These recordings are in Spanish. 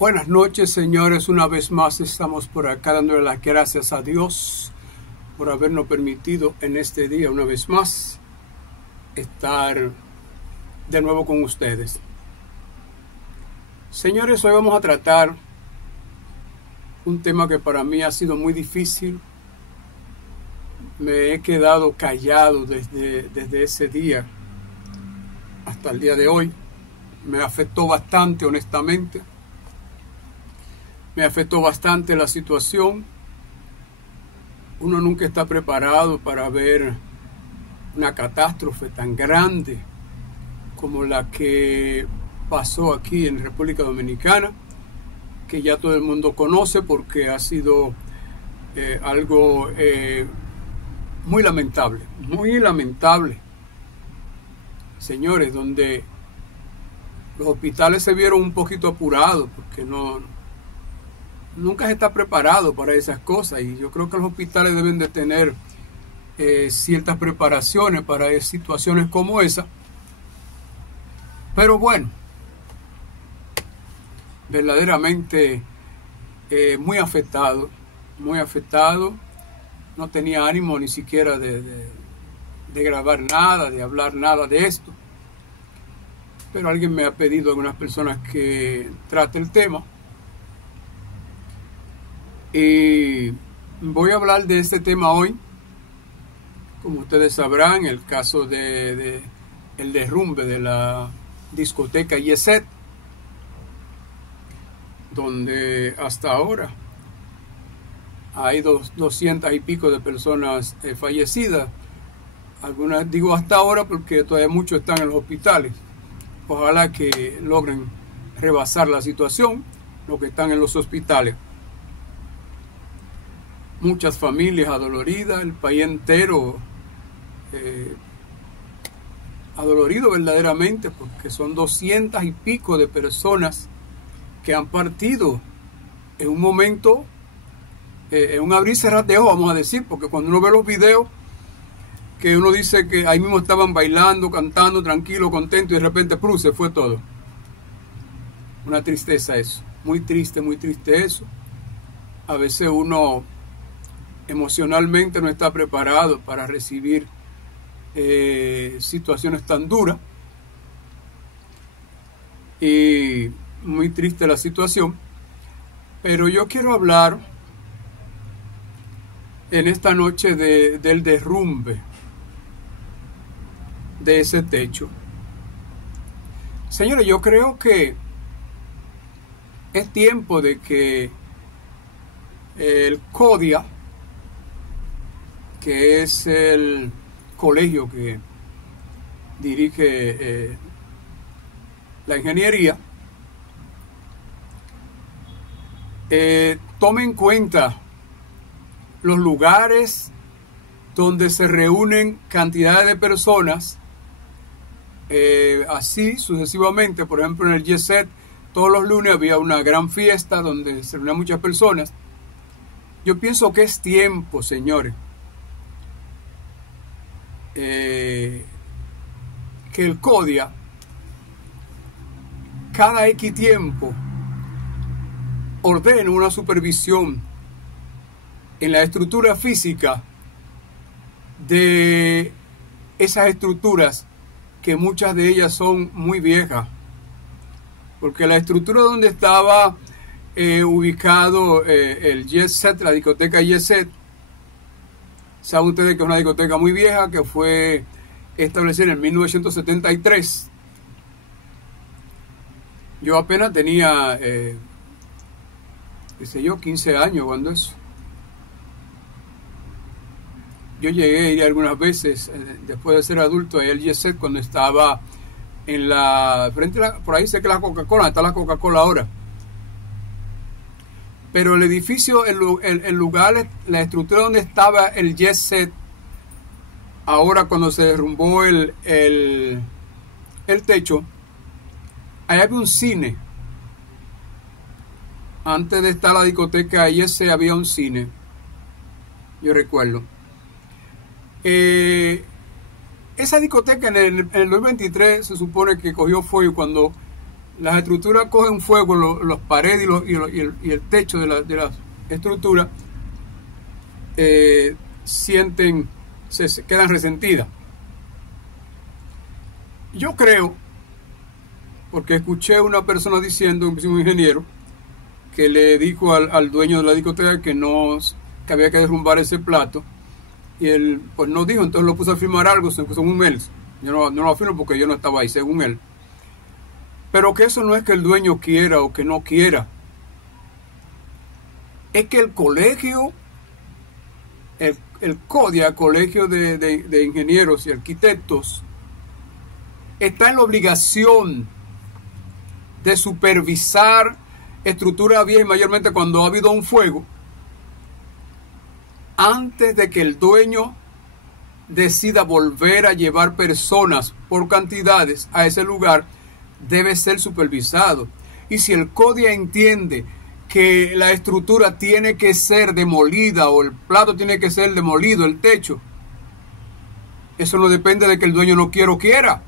Buenas noches, señores. Una vez más estamos por acá dándole las gracias a Dios por habernos permitido en este día, una vez más, estar de nuevo con ustedes. Señores, hoy vamos a tratar un tema que para mí ha sido muy difícil. Me he quedado callado desde ese día hasta el día de hoy. Me afectó bastante, honestamente. Me afectó bastante la situación. Uno nunca está preparado para ver una catástrofe tan grande como la que pasó aquí en República Dominicana, que ya todo el mundo conoce porque ha sido algo muy lamentable, señores, donde los hospitales se vieron un poquito apurados porque nunca se está preparado para esas cosas, y yo creo que los hospitales deben de tener ciertas preparaciones para situaciones como esa. Pero bueno, verdaderamente muy afectado, no tenía ánimo ni siquiera de grabar nada, de hablar nada de esto, pero alguien me ha pedido a algunas personas que trate el tema. Y voy a hablar de este tema hoy. Como ustedes sabrán, el caso de el derrumbe de la discoteca Yeset, donde hasta ahora hay 200 y pico de personas fallecidas. Algunas digo hasta ahora porque todavía muchos están en los hospitales. Ojalá que logren rebasar la situación los que están en los hospitales. Muchas familias adoloridas, el país entero adolorido verdaderamente, porque son 200 y pico de personas que han partido en un momento, en un abrir y cerrar de ojos, vamos a decir, porque cuando uno ve los videos, que uno dice que ahí mismo estaban bailando, cantando, tranquilo, contento, y de repente se fue todo. Una tristeza eso, muy triste eso. A veces uno emocionalmente no está preparado para recibir situaciones tan duras, y muy triste la situación. Pero yo quiero hablar en esta noche del derrumbe de ese techo. Señores, yo creo que es tiempo de que el CODIA, que es el colegio que dirige la ingeniería, tome en cuenta los lugares donde se reúnen cantidades de personas, así sucesivamente. Por ejemplo, en el Yeset todos los lunes había una gran fiesta donde se reunían muchas personas. Yo pienso que es tiempo, señores, que el CODIA cada X tiempo ordene una supervisión en la estructura física de esas estructuras, que muchas de ellas son muy viejas, porque la estructura donde estaba ubicado el Yeset, la discoteca Yeset, saben ustedes que es una discoteca muy vieja que fue establecida en 1973. Yo apenas tenía 15 años cuando eso. Yo llegué a ir algunas veces después de ser adulto a el Yeset, cuando estaba en la frente por ahí sé que la Coca-Cola, está la Coca-Cola ahora. Pero el edificio, el lugar, la estructura donde estaba el Yeset, ahora cuando se derrumbó el techo, ahí había un cine. Antes de estar la discoteca Yeset había un cine, yo recuerdo. Esa discoteca en el 2023 se supone que cogió fuego cuando las estructuras cogen fuego, las paredes y el techo de las estructuras se quedan resentidas. Yo creo, porque escuché a una persona diciendo, un ingeniero, que le dijo al dueño de la discoteca que había que derrumbar ese plato, y él pues no dijo, entonces lo puso a firmar algo según él. Yo no lo afirmo porque yo no estaba ahí, según él. Pero que eso no es que el dueño quiera o que no quiera. Es que el colegio, el CODIA, Colegio de Ingenieros y Arquitectos, está en la obligación de supervisar estructuras viejas, mayormente cuando ha habido un fuego, antes de que el dueño decida volver a llevar personas por cantidades a ese lugar. Debe ser supervisado. Y si el CODIA entiende que la estructura tiene que ser demolida o el plato tiene que ser demolido, el techo, eso no depende de que el dueño no quiera o quiera,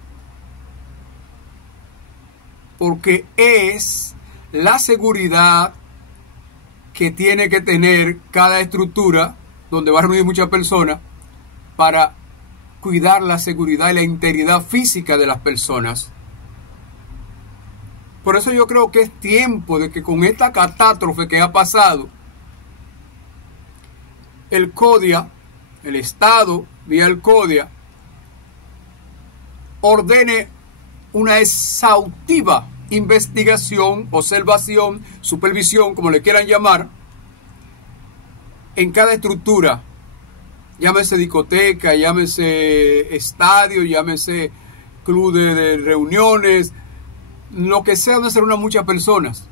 porque es la seguridad que tiene que tener cada estructura donde va a reunir muchas personas para cuidar la seguridad y la integridad física de las personas. Por eso yo creo que es tiempo de que con esta catástrofe que ha pasado, el CODIA, el Estado, vía el CODIA, ordene una exhaustiva investigación, observación, supervisión, como le quieran llamar, en cada estructura, llámese discoteca, llámese estadio, llámese club de reuniones, lo que sea donde se reúnan muchas personas.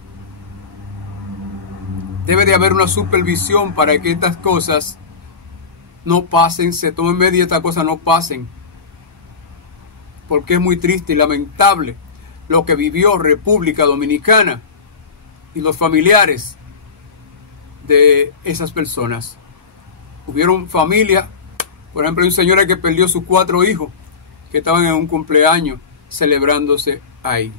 Debe de haber una supervisión para que estas cosas no pasen, se tomen medidas y estas cosas no pasen. Porque es muy triste y lamentable lo que vivió República Dominicana y los familiares de esas personas. Hubieron familias, por ejemplo, hay un señor que perdió sus 4 hijos que estaban en un cumpleaños celebrándose ahí.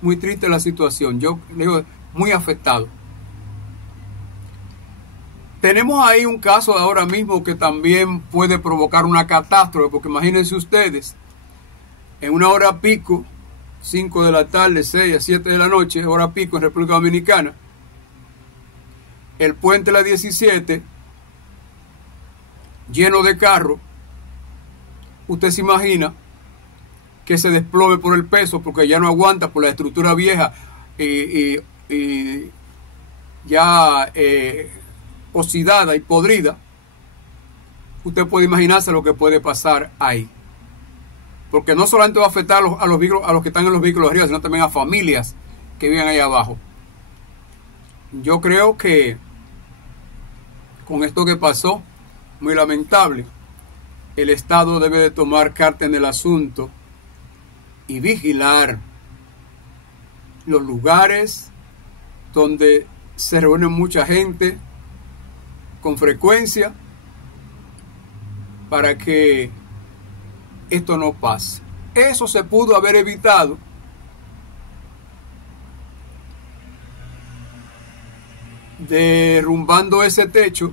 Muy triste la situación, yo digo, muy afectado. Tenemos ahí un caso ahora mismo que también puede provocar una catástrofe, porque imagínense ustedes, en una hora pico, 5 de la tarde, 6 a 7 de la noche, hora pico en República Dominicana, el puente la 17, lleno de carros, usted se imagina que se desplome por el peso, porque ya no aguanta por la estructura vieja y ya oxidada y podrida. Usted puede imaginarse lo que puede pasar ahí, porque no solamente va a afectar a los que están en los vehículos arriba, sino también a familias que viven ahí abajo. Yo creo que con esto que pasó, muy lamentable, el Estado debe de tomar carta en el asunto y vigilar los lugares donde se reúne mucha gente con frecuencia para que esto no pase. Eso se pudo haber evitado derrumbando ese techo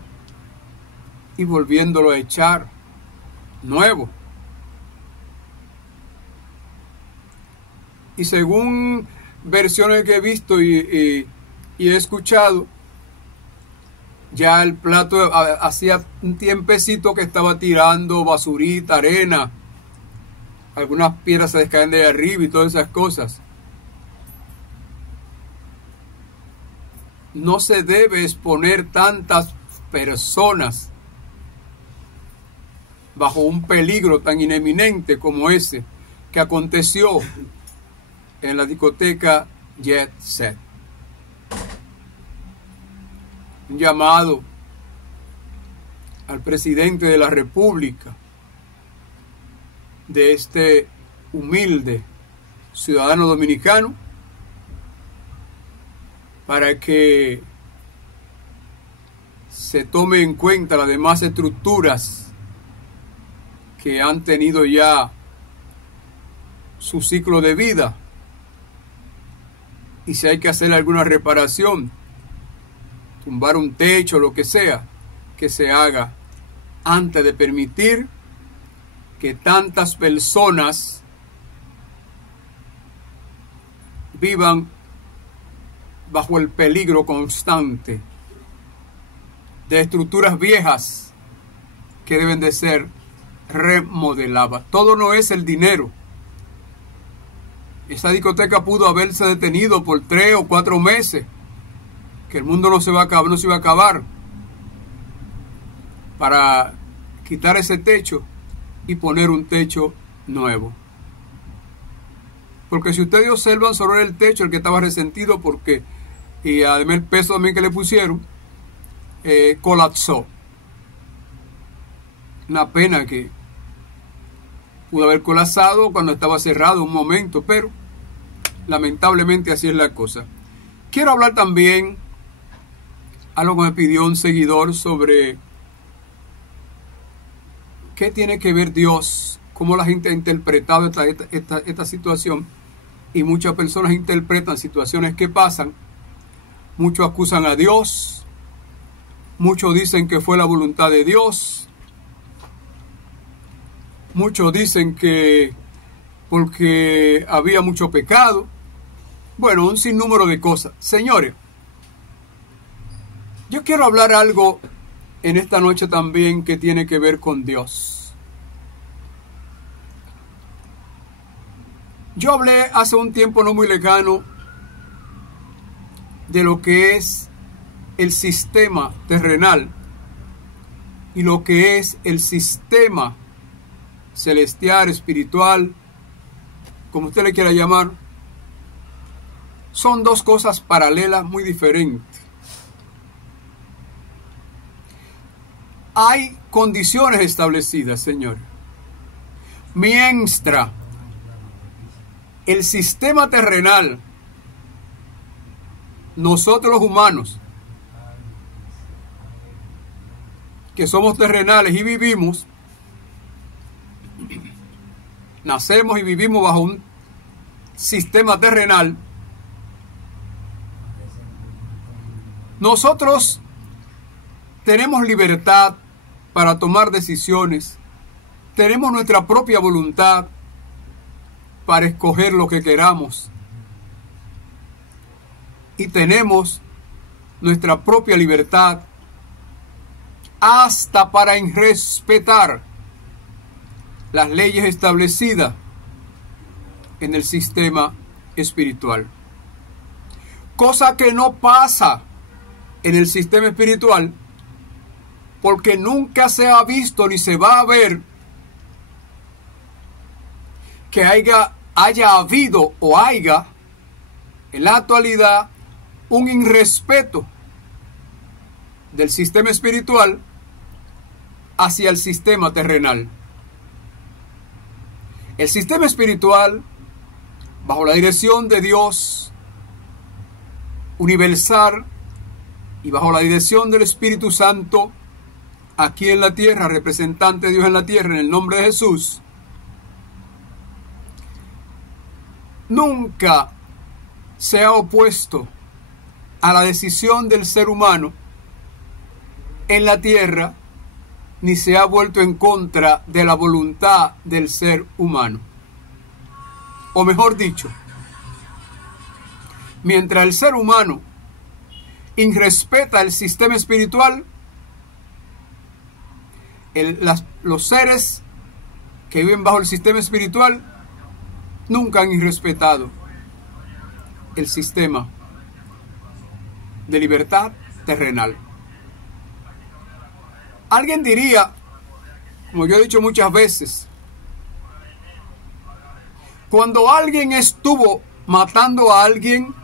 y volviéndolo a echar nuevo. Y según versiones que he visto y he escuchado, ya el plato hacía un tiempecito que estaba tirando basurita, arena, algunas piedras se descaen de arriba y todas esas cosas. No se debe exponer tantas personas bajo un peligro tan inminente como ese que aconteció en la discoteca Jet Set. Un llamado al presidente de la República, de este humilde ciudadano dominicano, para que se tome en cuenta las demás estructuras que han tenido ya su ciclo de vida Y si hay que hacer alguna reparación, tumbar un techo, lo que sea, que se haga antes de permitir que tantas personas vivan bajo el peligro constante de estructuras viejas que deben de ser remodeladas. Todo no es el dinero. Esa discoteca pudo haberse detenido por 3 o 4 meses, que el mundo no se iba a acabar, para quitar ese techo y poner un techo nuevo. Porque si ustedes observan sobre el techo, el que estaba resentido porque, y además el peso también que le pusieron, colapsó. Una pena que pudo haber colapsado cuando estaba cerrado un momento, pero lamentablemente así es la cosa. Quiero hablar también, algo que me pidió un seguidor, sobre qué tiene que ver Dios, cómo la gente ha interpretado esta situación. Y muchas personas interpretan situaciones que pasan, muchos acusan a Dios, muchos dicen que fue la voluntad de Dios, muchos dicen que porque había mucho pecado. Bueno, un sinnúmero de cosas. Señores, yo quiero hablar algo en esta noche también que tiene que ver con Dios. Yo hablé hace un tiempo no muy lejano de lo que es el sistema terrenal y lo que es el sistema celestial, espiritual, como usted le quiera llamar. Son dos cosas paralelas muy diferentes. Hay condiciones establecidas, señor. Mientras el sistema terrenal, nosotros los humanos, que somos terrenales y vivimos, nacemos y vivimos bajo un sistema terrenal, nosotros tenemos libertad para tomar decisiones, tenemos nuestra propia voluntad para escoger lo que queramos y tenemos nuestra propia libertad hasta para respetar las leyes establecidas en el sistema espiritual, cosa que no pasa en el sistema espiritual, porque nunca se ha visto ni se va a ver que haya habido o haya en la actualidad un irrespeto del sistema espiritual hacia el sistema terrenal. El sistema espiritual, bajo la dirección de Dios universal y bajo la dirección del Espíritu Santo, aquí en la tierra, representante de Dios en la tierra, en el nombre de Jesús, nunca se ha opuesto a la decisión del ser humano en la tierra, ni se ha vuelto en contra de la voluntad del ser humano. O mejor dicho, mientras el ser humano irrespeta el sistema espiritual, los seres que viven bajo el sistema espiritual nunca han irrespetado el sistema de libertad terrenal. Alguien diría, como yo he dicho muchas veces, cuando alguien estuvo matando a alguien,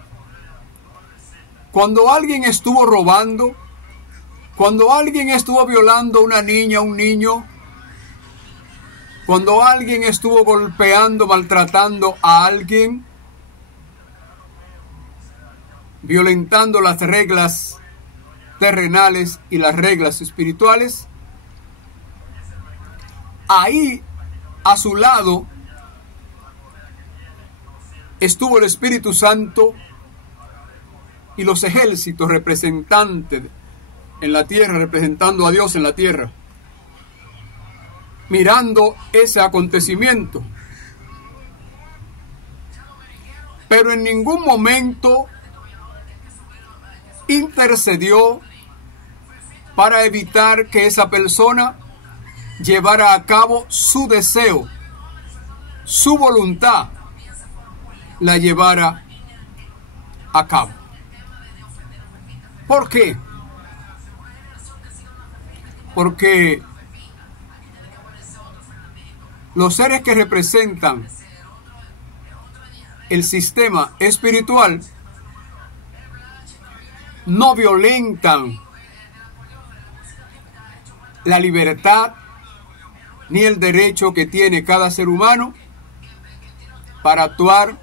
cuando alguien estuvo robando, cuando alguien estuvo violando a una niña, a un niño, cuando alguien estuvo golpeando, maltratando a alguien, violentando las reglas terrenales y las reglas espirituales, ahí a su lado estuvo el Espíritu Santo y los ejércitos representantes en la tierra, representando a Dios en la tierra, mirando ese acontecimiento. Pero en ningún momento intercedió para evitar que esa persona llevara a cabo su deseo, su voluntad, la llevara a cabo. ¿Por qué? Porque los seres que representan el sistema espiritual no violentan la libertad ni el derecho que tiene cada ser humano para actuar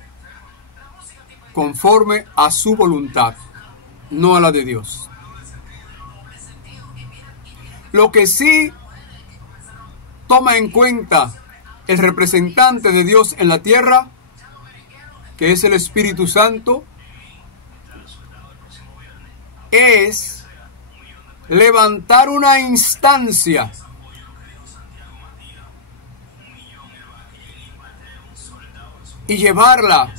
conforme a su voluntad, no a la de Dios. Lo que sí toma en cuenta el representante de Dios en la tierra, que es el Espíritu Santo, es levantar una instancia y llevarla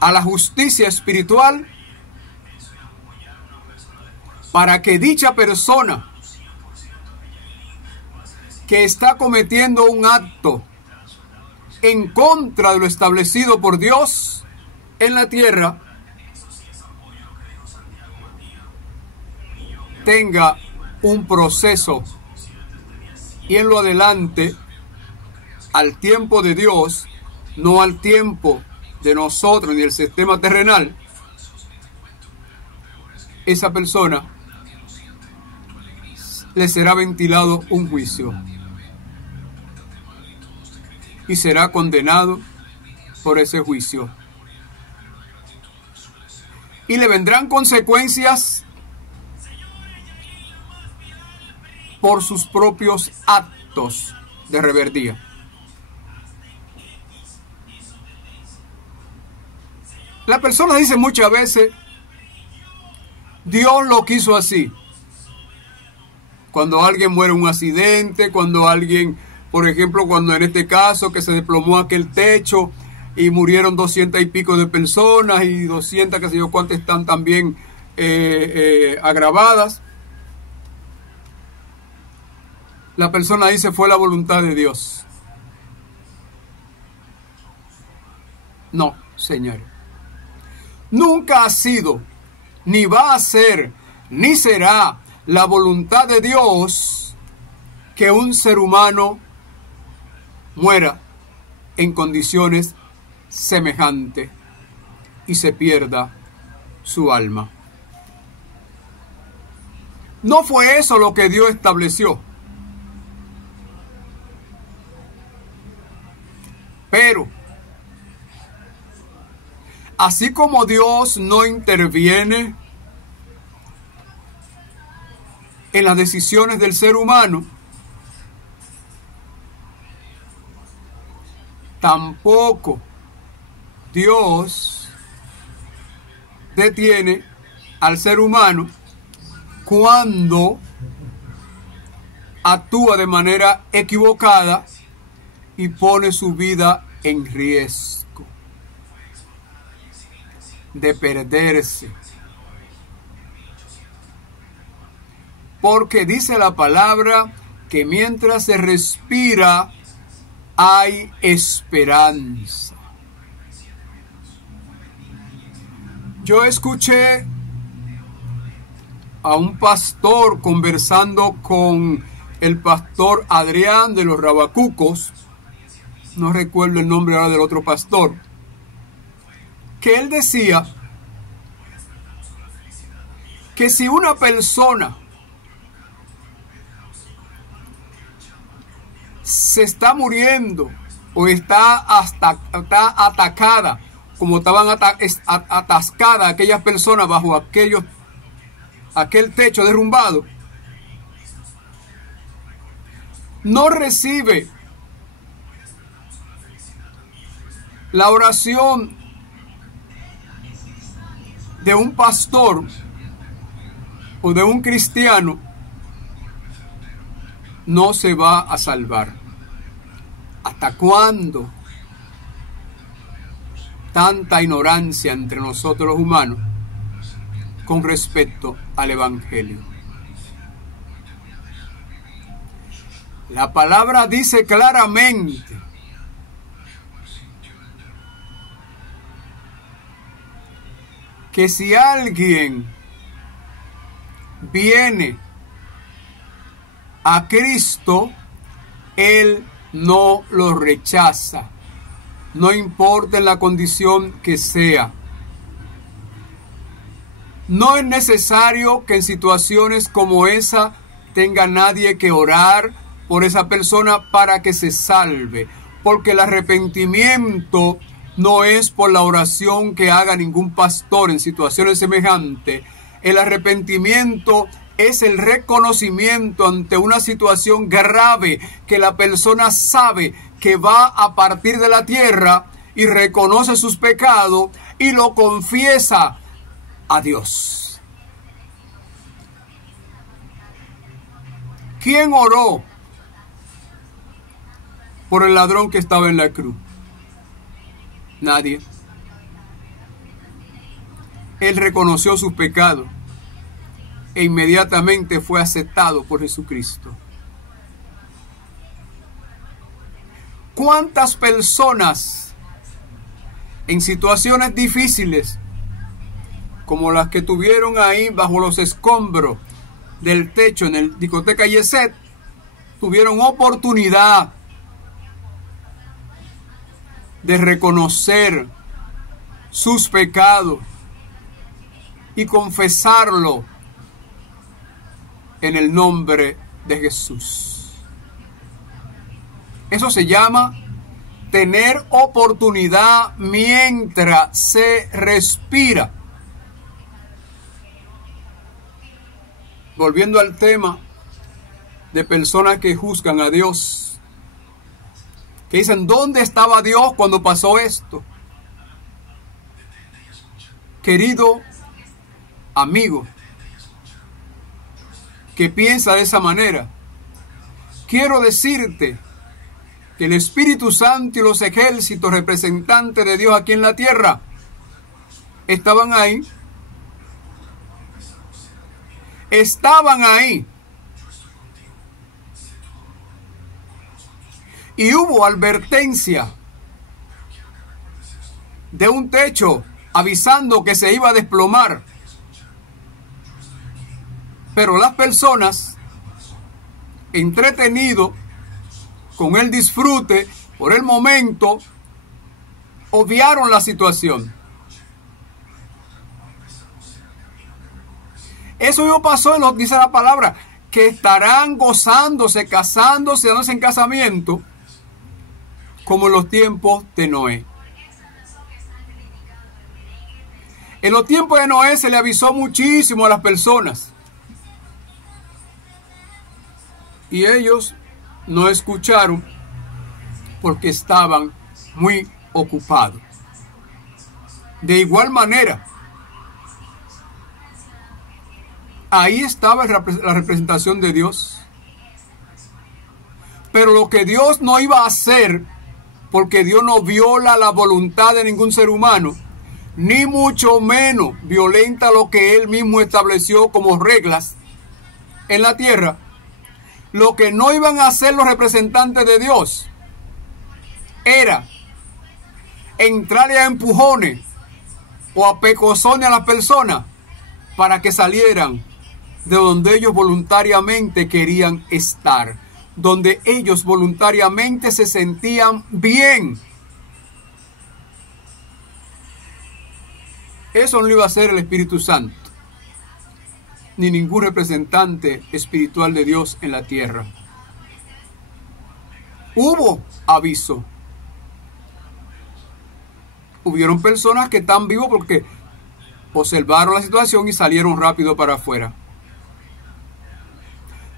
a la justicia espiritual para que dicha persona que está cometiendo un acto en contra de lo establecido por Dios en la tierra tenga un proceso y en lo adelante, al tiempo de Dios, no al tiempo de nosotros ni el sistema terrenal, esa persona le será ventilado un juicio y será condenado por ese juicio. Y le vendrán consecuencias por sus propios actos de rebeldía. La persona dice muchas veces, Dios lo quiso así. Cuando alguien muere en un accidente, cuando alguien, por ejemplo, cuando en este caso que se desplomó aquel techo y murieron 200 y pico de personas y 200, que sé yo cuántas están también agravadas. La persona dice, fue la voluntad de Dios. No, señor. Nunca ha sido, ni va a ser, ni será la voluntad de Dios que un ser humano muera en condiciones semejantes y se pierda su alma. No fue eso lo que Dios estableció. Pero, así como Dios no interviene en las decisiones del ser humano, tampoco Dios detiene al ser humano cuando actúa de manera equivocada y pone su vida en riesgo de perderse. Porque dice la palabra que mientras se respira hay esperanza. Yo escuché a un pastor conversando con el pastor Adrián de los Rabacucos, no recuerdo el nombre ahora del otro pastor, que él decía que si una persona se está muriendo o está atacada, como estaban atascadas aquellas personas bajo aquel techo derrumbado, no recibe la oración de un pastor o de un cristiano no se va a salvar. ¿Hasta cuándo tanta ignorancia entre nosotros los humanos con respecto al Evangelio? La palabra dice claramente que si alguien viene a Cristo, Él no lo rechaza, no importa en la condición que sea. No es necesario que en situaciones como esa tenga nadie que orar por esa persona para que se salve, porque el arrepentimiento no es por la oración que haga ningún pastor en situaciones semejantes. El arrepentimiento es el reconocimiento ante una situación grave que la persona sabe que va a partir de la tierra y reconoce sus pecados y lo confiesa a Dios. ¿Quién oró por el ladrón que estaba en la cruz? Nadie. Él reconoció sus pecados e inmediatamente fue aceptado por Jesucristo. ¿Cuántas personas en situaciones difíciles como las que tuvieron ahí bajo los escombros del techo en el discoteca Yeset tuvieron oportunidad de reconocer sus pecados y confesarlo en el nombre de Jesús? Eso se llama tener oportunidad mientras se respira. Volviendo al tema de personas que juzgan a Dios, que dicen, ¿dónde estaba Dios cuando pasó esto? Querido amigo que piensa de esa manera, quiero decirte que el Espíritu Santo y los ejércitos representantes de Dios aquí en la tierra estaban ahí. Estaban ahí. Y hubo advertencia de un techo avisando que se iba a desplomar. Pero las personas, entretenidos con el disfrute por el momento, obviaron la situación. Eso no pasó, dice la palabra, que estarán gozándose, casándose, dándose en casamiento, como en los tiempos de Noé. En los tiempos de Noé se le avisó muchísimo a las personas. Y ellos no escucharon porque estaban muy ocupados. De igual manera, ahí estaba la representación de Dios. Pero lo que Dios no iba a hacer, porque Dios no viola la voluntad de ningún ser humano, ni mucho menos violenta lo que Él mismo estableció como reglas en la tierra. Lo que no iban a hacer los representantes de Dios era entrarle a empujones o a pecosones a las personas para que salieran de donde ellos voluntariamente querían estar, donde ellos voluntariamente se sentían bien. Eso no lo iba a hacer el Espíritu Santo, ni ningún representante espiritual de Dios en la tierra. Hubo aviso. Hubieron personas que están vivos porque observaron la situación y salieron rápido para afuera.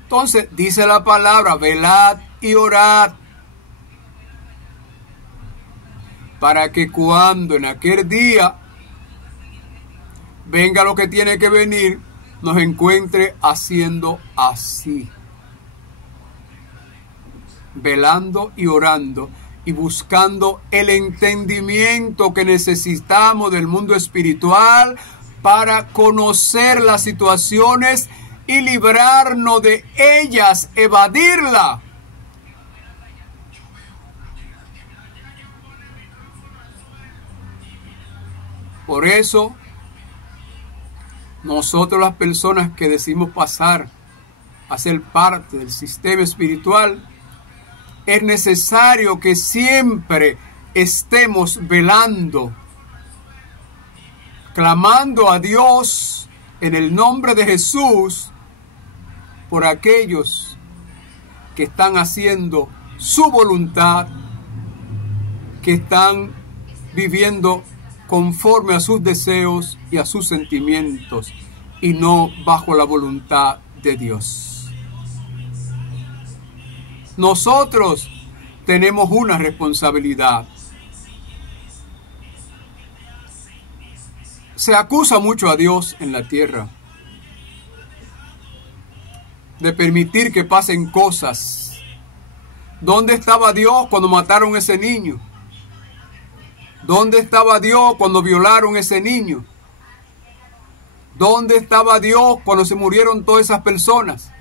Entonces, dice la palabra, velad y orad, para que cuando en aquel día venga lo que tiene que venir, nos encuentre haciendo así, velando y orando y buscando el entendimiento que necesitamos del mundo espiritual para conocer las situaciones y librarnos de ellas, evadirla. Por eso, nosotros las personas que decimos pasar a ser parte del sistema espiritual, es necesario que siempre estemos velando, clamando a Dios en el nombre de Jesús por aquellos que están haciendo su voluntad, que están viviendo conforme a sus deseos y a sus sentimientos, y no bajo la voluntad de Dios. Nosotros tenemos una responsabilidad. Se acusa mucho a Dios en la tierra de permitir que pasen cosas. ¿Dónde estaba Dios cuando mataron a ese niño? ¿Dónde estaba Dios cuando violaron a ese niño? ¿Dónde estaba Dios cuando se murieron todas esas personas?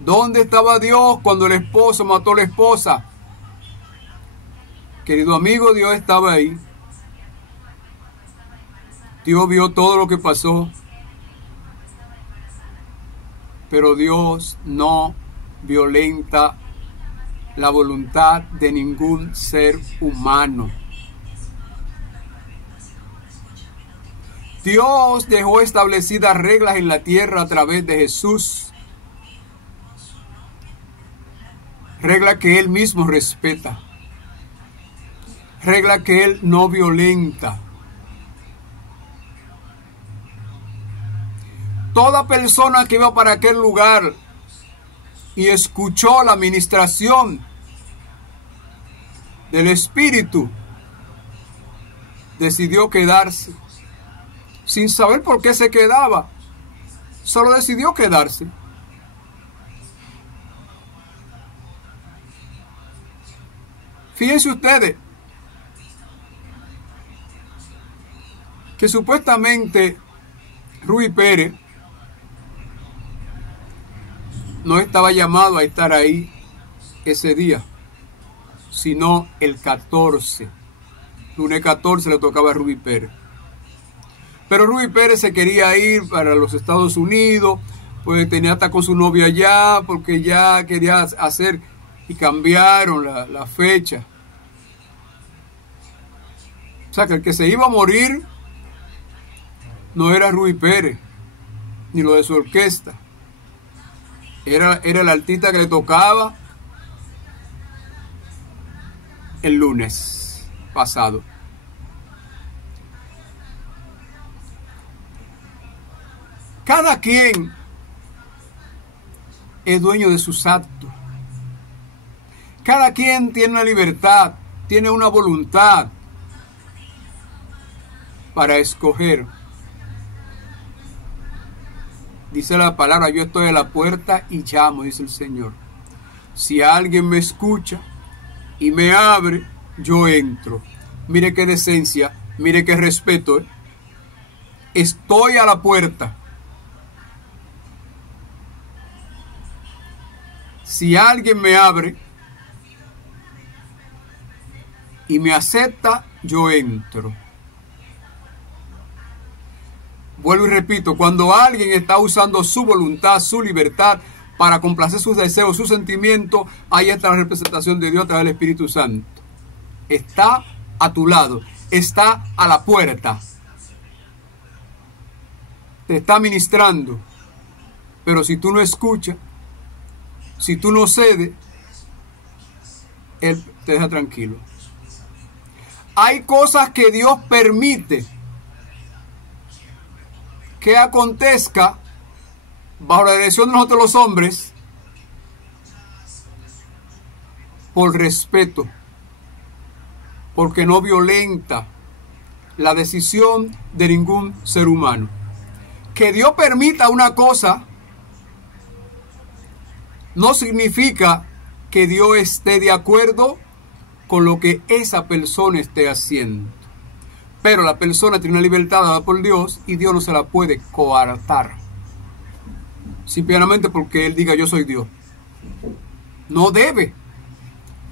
¿Dónde estaba Dios cuando el esposo mató a la esposa? Querido amigo, Dios estaba ahí. Dios vio todo lo que pasó. Pero Dios no violenta la voluntad de ningún ser humano. Dios dejó establecidas reglas en la tierra a través de Jesús. Regla que Él mismo respeta. Regla que Él no violenta. Toda persona que iba para aquel lugar y escuchó la ministración del Espíritu, decidió quedarse, sin saber por qué se quedaba, solo decidió quedarse. Fíjense ustedes que supuestamente Rubí Pérez no estaba llamado a estar ahí ese día, sino el 14. Lunes 14 le tocaba a Rubí Pérez. Pero Rubí Pérez se quería ir para los Estados Unidos, pues tenía hasta con su novia allá, porque ya quería hacer, y cambiaron la fecha. O sea, que el que se iba a morir no era Rubí Pérez, ni lo de su orquesta. Era el artista que le tocaba el lunes pasado. Cada quien es dueño de sus actos. Cada quien tiene una libertad, tiene una voluntad para escoger. Dice la palabra, yo estoy a la puerta y llamo, dice el Señor. Si alguien me escucha y me abre, yo entro. Mire qué decencia, mire qué respeto. Estoy a la puerta. Si alguien me abre y me acepta, yo entro. Vuelvo y repito, cuando alguien está usando su voluntad, su libertad, para complacer sus deseos, sus sentimientos, ahí está la representación de Dios a través del Espíritu Santo. Está a tu lado, está a la puerta. Te está ministrando. Pero si tú no escuchas, si tú no cedes, Él te deja tranquilo. Hay cosas que Dios permite que acontezca bajo la dirección de nosotros los hombres por respeto, porque no violenta la decisión de ningún ser humano. Que Dios permita una cosa no significa que Dios esté de acuerdo con lo que esa persona esté haciendo. Pero la persona tiene una libertad dada por Dios y Dios no se la puede coartar. Simplemente porque Él diga yo soy Dios. No debe.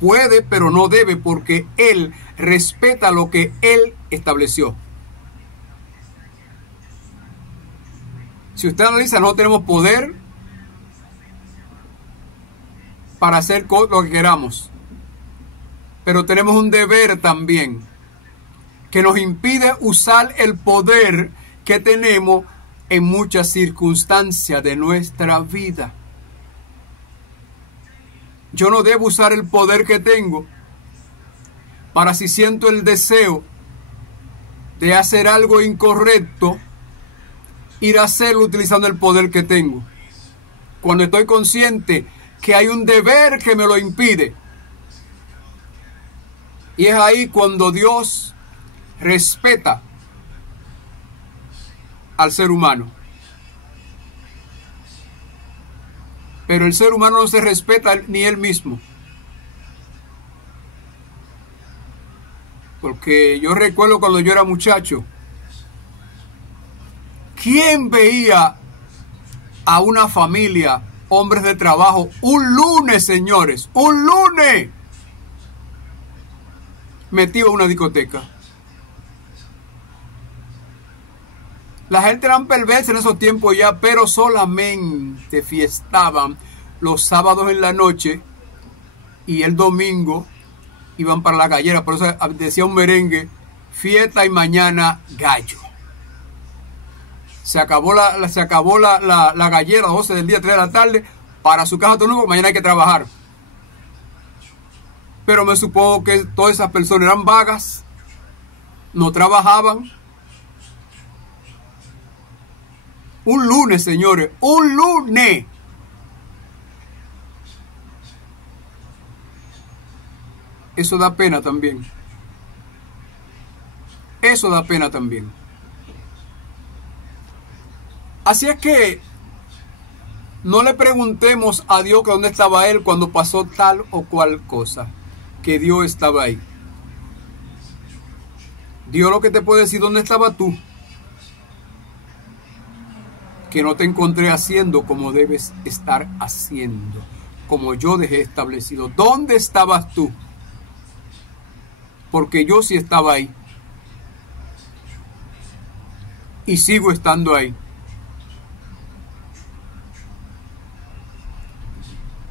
Puede, pero no debe, porque Él respeta lo que Él estableció. Si usted analiza, no tenemos poder para hacer lo que queramos. Pero tenemos un deber también que nos impide usar el poder que tenemos en muchas circunstancias de nuestra vida. Yo no debo usar el poder que tengo para, si siento el deseo de hacer algo incorrecto, ir a hacerlo utilizando el poder que tengo. Cuando estoy consciente que hay un deber que me lo impide. Y es ahí cuando Dios respeta al ser humano. Pero el ser humano no se respeta ni él mismo. Porque yo recuerdo cuando yo era muchacho, ¿quién veía a una familia, hombres de trabajo, un lunes, señores, un lunes, metido en una discoteca? La gente era perversa en esos tiempos ya, pero solamente fiestaban los sábados en la noche y el domingo iban para la gallera. Por eso decía un merengue, fiesta y mañana gallo. Se acabó la gallera a 12 del día, 3 de la tarde, para su casa todo el mundo, mañana hay que trabajar. Pero me supongo que todas esas personas eran vagas, no trabajaban. Un lunes, señores, un lunes. Eso da pena también. Eso da pena también. Así es que no le preguntemos a Dios que dónde estaba Él cuando pasó tal o cual cosa. Que Dios estaba ahí. Dios lo que te puede decir, ¿dónde estaba tú? Que no te encontré haciendo como debes estar haciendo, como yo dejé establecido. ¿Dónde estabas tú? Porque yo sí estaba ahí. Y sigo estando ahí.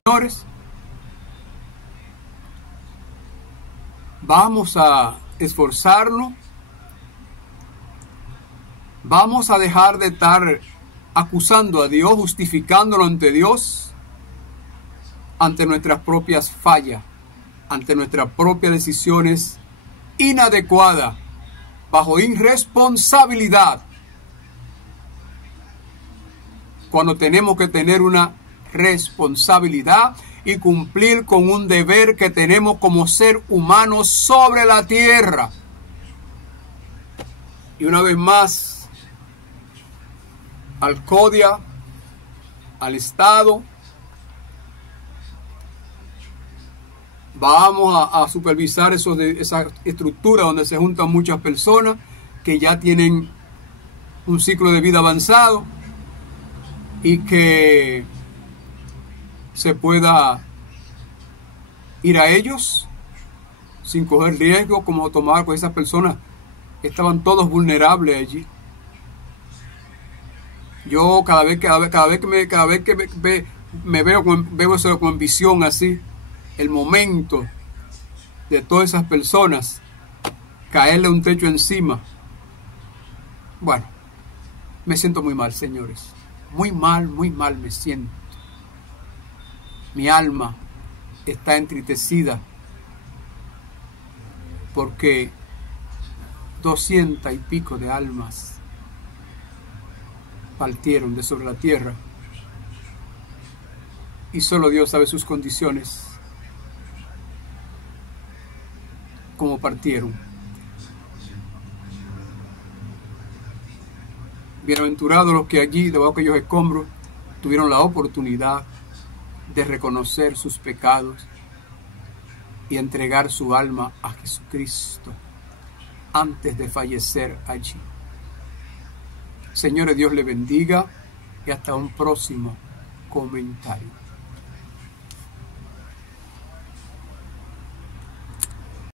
Señores, vamos a esforzarnos. Vamos a dejar de estar acusando a Dios, justificándolo ante Dios, ante nuestras propias fallas, ante nuestras propias decisiones inadecuadas, bajo irresponsabilidad, cuando tenemos que tener una responsabilidad y cumplir con un deber que tenemos como ser humano sobre la tierra. Y una vez más, al CODIA, al Estado, vamos a supervisar esa estructura donde se juntan muchas personas que ya tienen un ciclo de vida avanzado y que se pueda ir a ellos sin coger riesgo como tomar con esas personas. Estaban todos vulnerables allí. Yo cada vez que me veo eso con visión así, el momento de todas esas personas caerle un techo encima. Bueno, me siento muy mal, señores. Muy mal me siento. Mi alma está entristecida porque 200 y pico de almas partieron de sobre la tierra y solo Dios sabe sus condiciones, cómo partieron. Bienaventurados los que allí, debajo de aquellos escombros, tuvieron la oportunidad de reconocer sus pecados y entregar su alma a Jesucristo antes de fallecer allí. Señores, Dios le bendiga y hasta un próximo comentario.